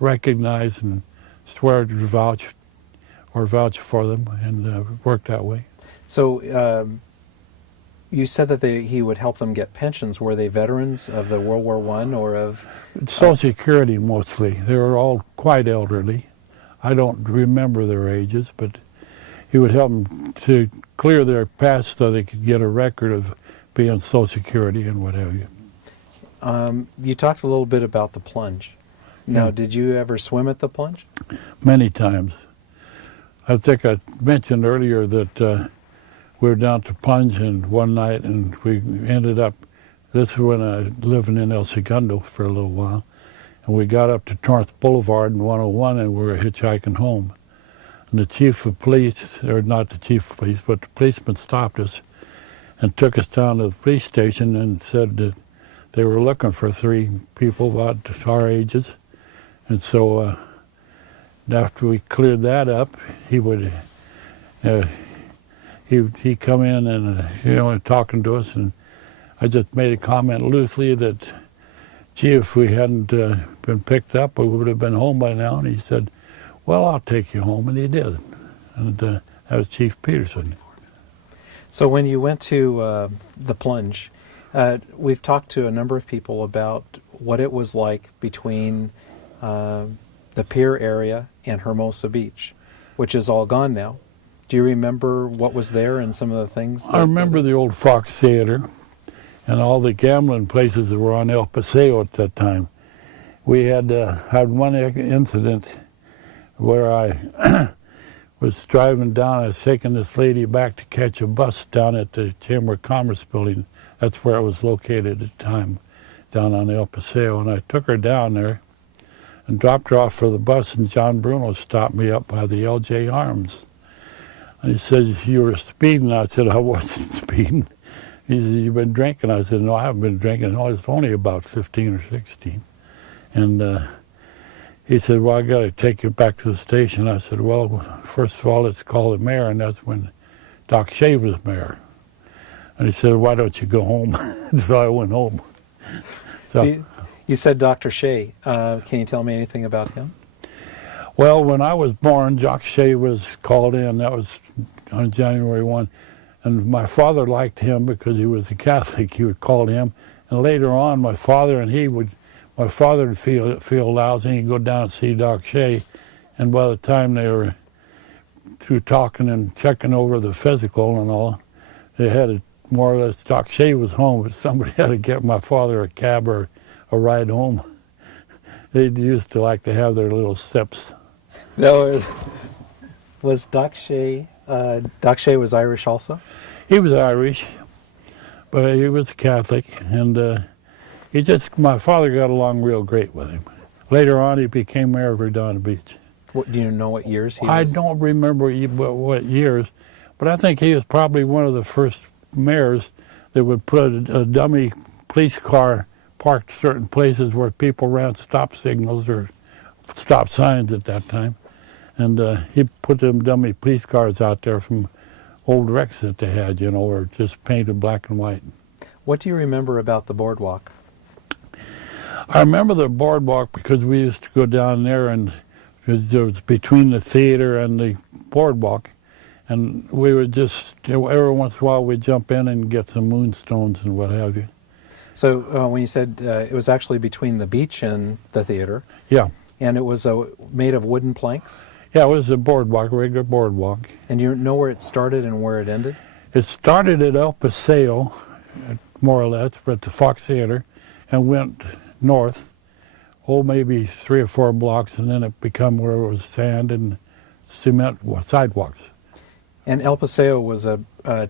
recognize and swear to vouch for them, and work that way. So you said that he would help them get pensions. Were they veterans of the World War I or of... Social Security mostly. They were all quite elderly. I don't remember their ages, but he would help them to clear their past so they could get a record of being on Social Security and what have you. You talked a little bit about the Plunge. Now, did you ever swim at the Plunge? Many times. I think I mentioned earlier that we were down to Plunge one night, and we ended up, this is when I was living in El Segundo for a little while, and we got up to Torrance Boulevard in 101, and we were hitchhiking home. And the chief of police, or not the chief of police, but the policeman stopped us and took us down to the police station and said that they were looking for 3 people about our ages. And so after we cleared that up, he would he'd come in and talking to us, and I just made a comment loosely that, gee, if we hadn't been picked up, we would have been home by now. And he said, well, I'll take you home, and he did. And that was Chief Peterson. So when you went to the Plunge, we've talked to a number of people about what it was like between the pier area and Hermosa Beach, which is all gone now. Do you remember what was there and some of the things? I remember the old Fox Theater and all the gambling places that were on El Paseo at that time. We had had one incident where I was driving down. I was taking this lady back to catch a bus down at the Chamber of Commerce building. That's where I was located at the time, down on El Paseo. And I took her down there and dropped her off for the bus, and John Bruno stopped me up by the LJ Arms. And he said, "You were speeding." I said, "I wasn't speeding." He said, "You've been drinking." I said, "No, I haven't been drinking. No, it's only about 15 or 16. And he said, "Well, I got to take you back to the station." I said, "Well, first of all, let's call the mayor." And that's when Doc Shea was mayor. And he said, "Why don't you go home?" So I went home. So, See, you said Dr. Shea. Can you tell me anything about him? well, when I was born, Doc Shea was called in. That was on January 1. And my father liked him because he was a Catholic. He would call him. And later on, my father would feel lousy, and he'd go down and see Doc Shea. And by the time they were through talking and checking over the physical and all, they had more or less, Doc Shea was home, but somebody had to get my father a cab or a ride home. They used to like to have their little sips. No, was Doc Shea? Doc Shea was Irish also. He was Irish, but he was Catholic, and my father got along real great with him. Later on, he became mayor of Redondo Beach. Do you know what years he was? I don't remember what years, but I think he was probably one of the first mayors that would put a dummy police car parked certain places where people ran stop signals or stop signs at that time. And he put them dummy police cars out there from old wrecks that they had, or just painted black and white. What do you remember about the boardwalk? I remember the boardwalk because we used to go down there, and it was between the theater and the boardwalk, and we would just, every once in a while we'd jump in and get some moonstones and what have you. So when you said it was actually between the beach and the theater. Yeah. And it was made of wooden planks? Yeah, it was a boardwalk, a regular boardwalk. And you know where it started and where it ended? It started at El Paseo, more or less, at the Fox Theater, and went north, maybe 3 or 4 blocks, and then it became where it was sand and cement sidewalks. And El Paseo was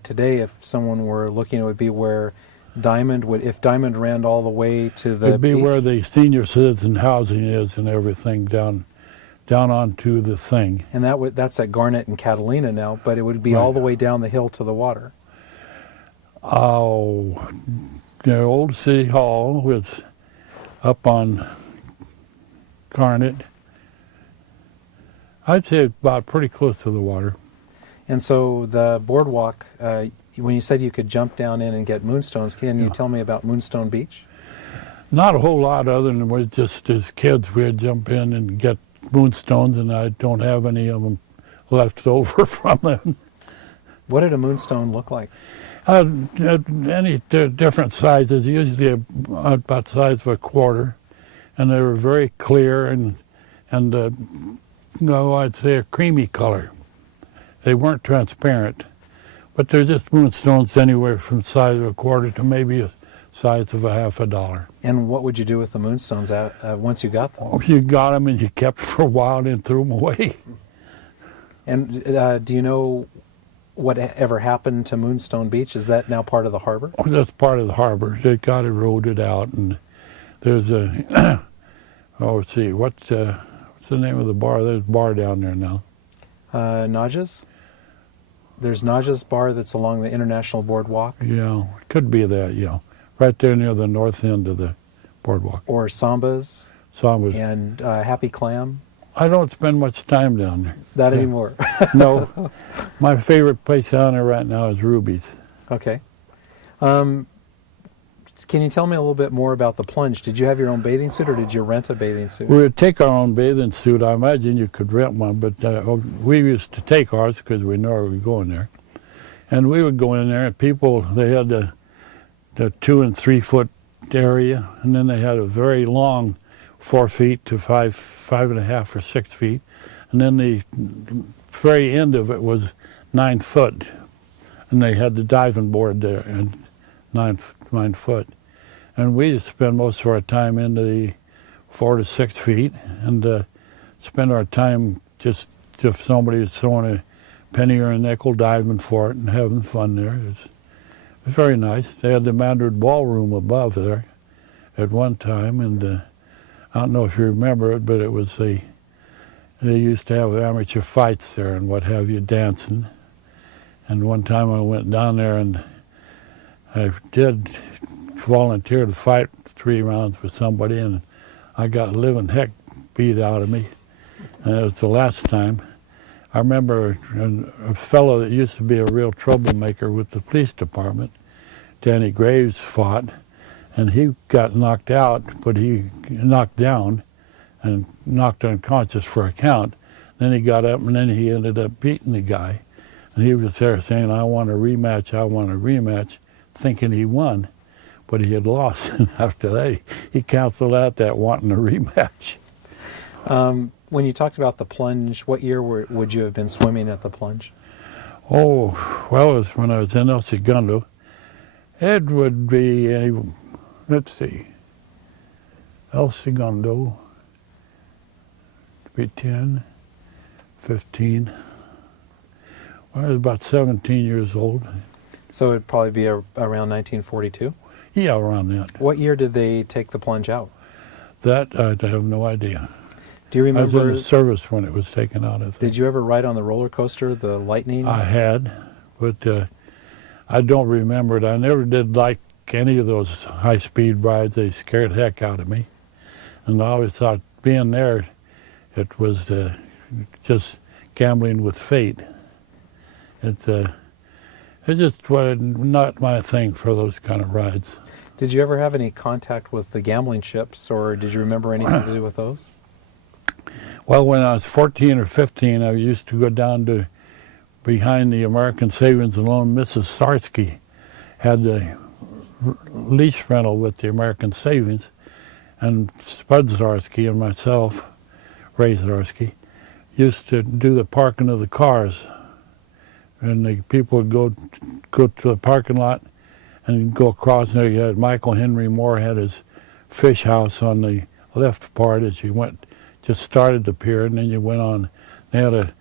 today, if someone were looking, it would be where if Diamond ran all the way to the It'd be beach. where the senior citizen housing is and everything down onto the thing. And that's at Garnet and Catalina now, but it would be Right. all the way down the hill to the water. Oh, the old city hall was up on Garnet. I'd say about pretty close to the water. And so the boardwalk, when you said you could jump down in and get moonstones, can you tell me about Moonstone Beach? Not a whole lot other than we just, as kids, we'd jump in and get moonstones, and I don't have any of them left over from them. What did a moonstone look like? Any different sizes, usually about the size of a quarter, and they were very clear and I'd say a creamy color. They weren't transparent, but they're just moonstones anywhere from the size of a quarter to maybe a size of $50. And what would you do with the moonstones once you got them? You got them and you kept them for a while and then threw them away. And do you know what ever happened to Moonstone Beach? Is that now part of the harbor? Oh, that's part of the harbor. It got eroded out, and there's a let's see, what's the name of the bar? There's a bar down there now. Naja's? There's Naja's Bar that's along the International Boardwalk. Yeah, it could be that, yeah. Right there near the north end of the boardwalk. Or Samba's. Samba's. And Happy Clam. I don't spend much time down there. Not anymore. No. My favorite place down there right now is Ruby's. Okay. Can you tell me a little bit more about the Plunge? Did you have your own bathing suit, or did you rent a bathing suit? We would take our own bathing suit. I imagine you could rent one, but we used to take ours because we knew we were going there. And we would go in there, and people, they had the 2 and 3 foot area, and then they had a very long 4 feet to 5.5 or 6 feet, and then the very end of it was 9 foot, and they had the diving board there, and 9 foot. And we just spend most of our time in the 4 to 6 feet, and spend our time just if somebody was throwing a penny or a nickel, diving for it and having fun there. It's very nice. They had the Mandarin Ballroom above there at one time, and I don't know if you remember it, but it was they used to have amateur fights there and what have you, dancing. And one time I went down there and I did volunteer to fight 3 rounds with somebody, and I got living heck beat out of me. And it was the last time. I remember a fellow that used to be a real troublemaker with the police department, Danny Graves, fought, and he got knocked out, but he knocked down and knocked unconscious for a count. Then he got up, and then he ended up beating the guy. And he was there saying, I want a rematch, thinking he won, but he had lost. And after that, he canceled out that wanting a rematch. When you talked about the Plunge, what year would you have been swimming at the Plunge? Oh, well, it was when I was in El Segundo. It would be, let's see, El Segundo, be 10, 15. Well, I was about 17 years old. So it'd probably be around 1942? Yeah, around that. What year did they take the Plunge out? That I have no idea. Do you remember? I was in the service when it was taken out, I think. Did you ever ride on the roller coaster, the Lightning? I had, but I don't remember it. I never did like any of those high-speed rides. They scared the heck out of me. And I always thought being there, it was just gambling with fate. It just was not my thing for those kind of rides. Did you ever have any contact with the gambling ships, or did you remember anything to do with those? Well, when I was 14 or 15, I used to go down to behind the American Savings and Loan. Mrs. Sarsky had the lease rental with the American Savings, and Spud Sarsky and myself, Ray Sarsky, used to do the parking of the cars. And the people would go to the parking lot and go across, and there you had Michael Henry Moore had his fish house on the left part as you went, just started the pier, and then you went on. They had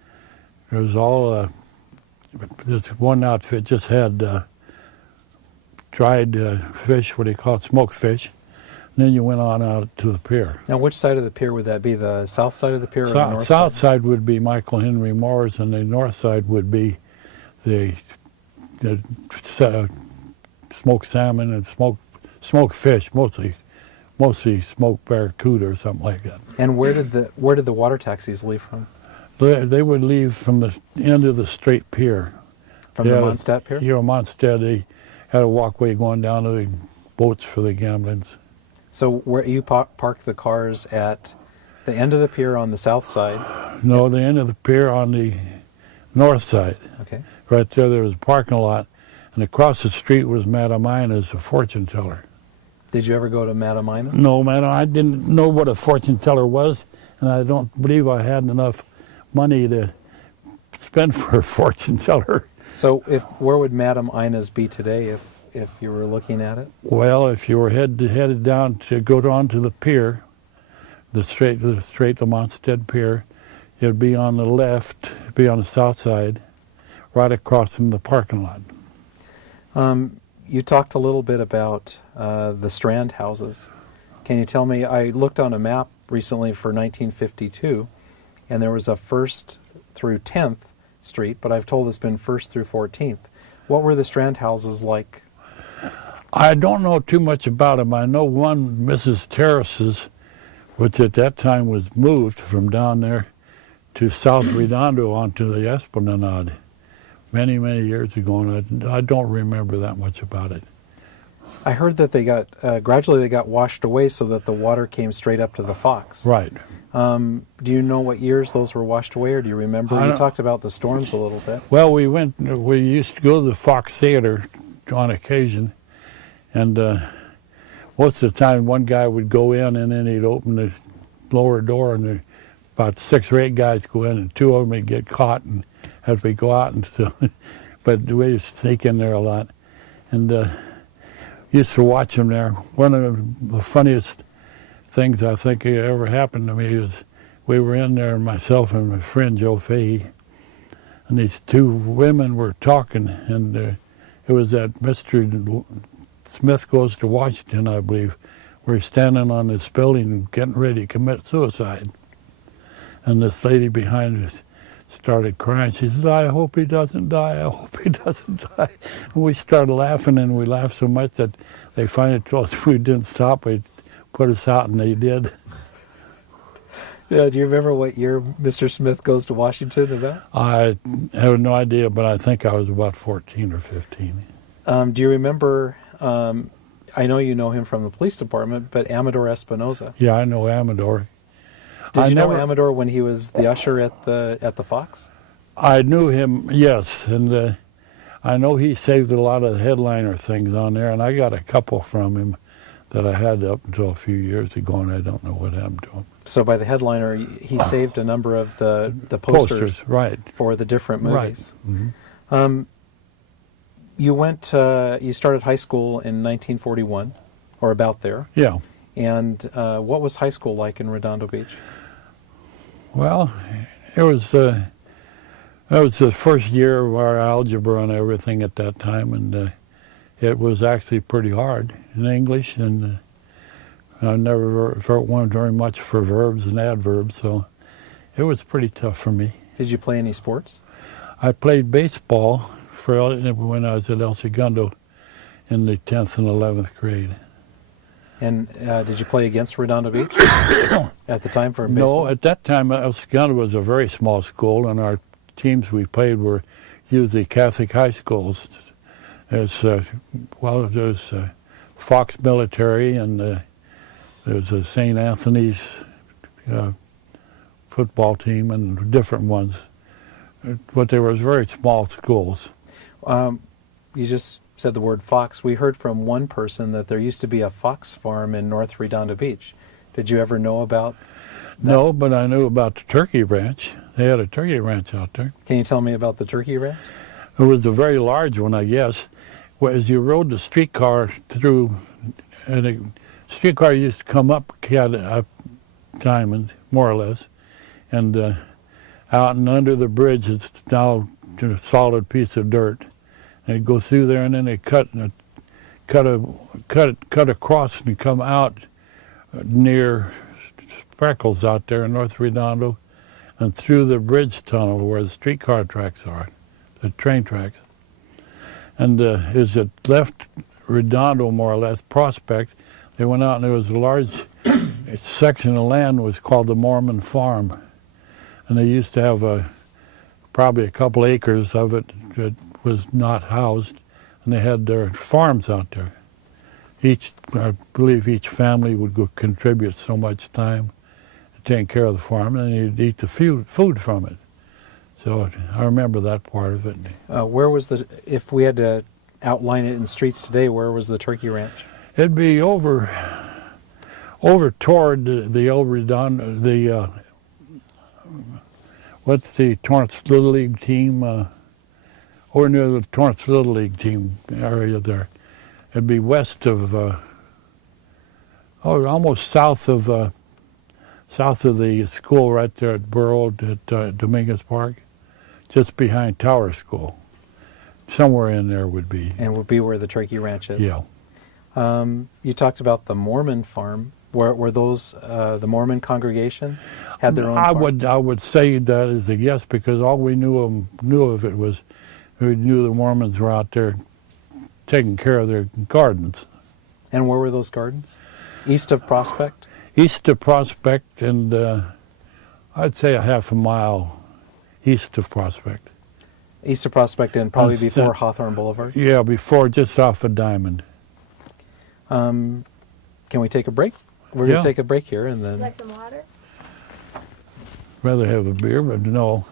this one outfit just had dried fish, what do you call it, smoked fish, and then you went on out to the pier. Now, which side of the pier would that be? The south side of the pier or the north south side? Side would be Michael Henry Moore's, and the north side would be the smoked salmon and smoked fish, mostly smoked barracuda or something like that. And where did the water taxis leave from? They would leave from the end of the straight pier. From the Mondstadt Pier? Yeah, Mondstadt. They had a walkway going down to the boats for the gamblings. So where you parked the cars at the end of the pier on the south side? No, the end of the pier on the north side. Okay. Right there was a parking lot, and across the street was Madame Ina's, a fortune teller. Did you ever go to Madame Ina? No, man, I didn't know what a fortune teller was, and I don't believe I had enough money to spend for a fortune teller. So where would Madame Ina's be today if you were looking at it? Well, if you were headed down to go down to the pier, the straight to Mondstadt Pier, it'd be on the left, it'd be on the south side, right across from the parking lot. You talked a little bit about the Strand houses. Can you tell me, I looked on a map recently for 1952, and there was a 1st through 10th Street, but I've told it's been 1st through 14th. What were the Strand houses like? I don't know too much about them. I know one, Mrs. Terrace's, which at that time was moved from down there to South Redondo onto the Esplanade many, many years ago, and I don't remember that much about it. I heard that they got gradually they got washed away so that the water came straight up to the Fox. Right. Do you know what years those were washed away, or do you remember? You talked about the storms a little bit. Well, we used to go to the Fox Theater on occasion, and most of the time one guy would go in and then he'd open the lower door, and about 6 or 8 guys go in, and 2 of them would get caught and have to go out. And so, but we used to sneak in there a lot, and used to watch them there. One of the funniest things I think ever happened to me was we were in there, myself and my friend Joe Fahey, and these 2 women were talking, and it was that Mr. Smith Goes to Washington, I believe. We're standing on this building getting ready to commit suicide. And this lady behind us started crying. She said, "I hope he doesn't die, I hope he doesn't die." And we started laughing, and we laughed so much that they finally told us if we didn't stop, they'd put us out, and they did. Yeah, do you remember what year Mr. Smith Goes to Washington about? I have no idea, but I think I was about 14 or 15. Do you remember, I know you know him from the police department, but Amador Espinosa? Yeah, I know Amador. Did you know Amador when he was the usher at the Fox? I knew him, yes, and I know he saved a lot of the headliner things on there, and I got a couple from him that I had up until a few years ago, and I don't know what happened to him. So by the headliner, he saved a number of the posters right, for the different movies. Right. Mm-hmm. You started high school in 1941, or about there. Yeah. And what was high school like in Redondo Beach? Well, it was the first year of our algebra and everything at that time, and it was actually pretty hard in English, and I never went very much for verbs and adverbs, so it was pretty tough for me. Did you play any sports? I played baseball when I was at El Segundo in the 10th and 11th grade. And did you play against Redondo Beach at the time for baseball? No, at that time El Segundo was a very small school, and our teams we played were usually Catholic high schools. There's Fox Military, and there's a St. Anthony's football team, and different ones. But they were very small schools. You just said the word fox. We heard from one person that there used to be a fox farm in North Redondo Beach. Did you ever know about that? No, but I knew about the turkey ranch. They had a turkey ranch out there. Can you tell me about the turkey ranch? It was a very large one, I guess. As you rode the streetcar through, and the streetcar used to come up Diamond, more or less, and out and under the bridge, it's now a solid piece of dirt. And it'd go through there, and then they cut across and come out near Freckles out there in North Redondo, and through the bridge tunnel where the streetcar tracks are, the train tracks. And as it left Redondo, more or less, Prospect, they went out, and there was a large section of land was called the Mormon Farm. And they used to have probably a couple acres of it that was not housed, and they had their farms out there. I believe each family would go contribute so much time to take care of the farm, and you'd eat the food from it. So I remember that part of it. Where was if we had to outline it in streets today, where was the turkey ranch? It'd be over toward the old Redondo, what's the Torrance Little League team? Or near the Torrance Little League team area there. It'd be west of, almost south of the school right there at Beryl at Dominguez Park, just behind Tower School. Somewhere in there would be. And would be where the turkey ranch is. Yeah. You talked about the Mormon farm. Were those the Mormon congregation had their own farm? I would say that is a yes, because all we knew of it was we knew the Mormons were out there taking care of their gardens. And where were those gardens? East of Prospect? East of Prospect, and I'd say a half a mile east of Prospect. East of Prospect, and probably before Hawthorne Boulevard? Yeah, before, just off of Diamond. Can we take a break? We're going Yeah. to take a break here and then... Like some water? Rather have a beer, but no.